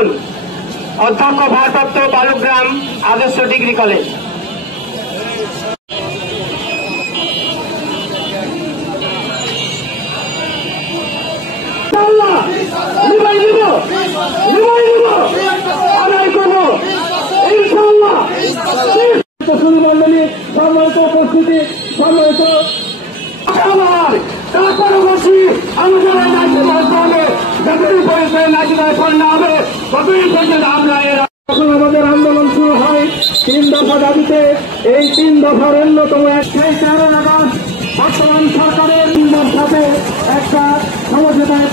School, অধ্যক্ষ ভারপ্রাপ্ত বালুগ্রাম আদর্শ ডিগ্রি কলেজ। মন্ডলী সম্মানিত উপস্থিতি, সম্মানিত তারপরে বলছি আমাদের যতদিন পর্যন্ত নাচিদায় পণ্য হবে ততদিন পর্যন্ত আমরা যখন আমাদের আন্দোলন শুরু হয় 3 দফা দাবিতে, এই 3 দফার অন্যতম সেই 13 আগস্ট বর্তমান সরকারের সাথে একটা সমঝোতায়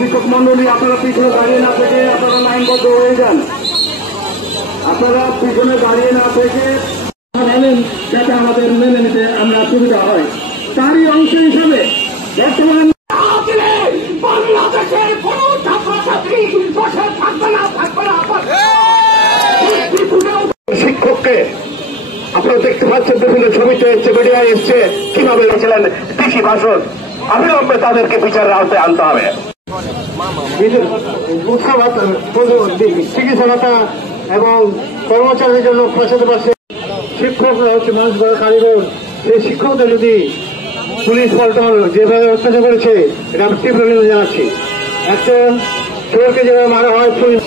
শিক্ষক মন্ডলী, আপনারা পিছনে দাঁড়িয়ে না থেকে আপনারা লাইনবদ্ধ হয়ে যান। আপনারা পিছনে দাঁড়িয়ে না থেকে নেন যাতে আমাদের মেনে নিতে আমরা সুবিধা হয়। তারই অংশ হিসাবে বর্তমান বাংলাদেশের কোন ছাত্রছাত্রী বসে থাকবে না। শিক্ষককে আপনারা দেখতে পাচ্ছেন বিভিন্ন ছবিতে এসছে, মিডিয়ায় এসছে, কিভাবে ছিলেন কৃষি ভাষণ। অবিলম্বে তাদেরকে বিচারের আওতায় আনতে হবে। চিকিৎসা ভাতা এবং কর্মচারীর জন্য 75%। শিক্ষকরা হচ্ছে মানুষ গড়া কারিগর। সেই শিক্ষকদের যদি পুলিশ পল্টন যেভাবে অত্যাচার করেছে, এটা আমি তীব্র নিন্দা জানাচ্ছি। একজন চোরকে যেভাবে মারা হয়, পুলিশ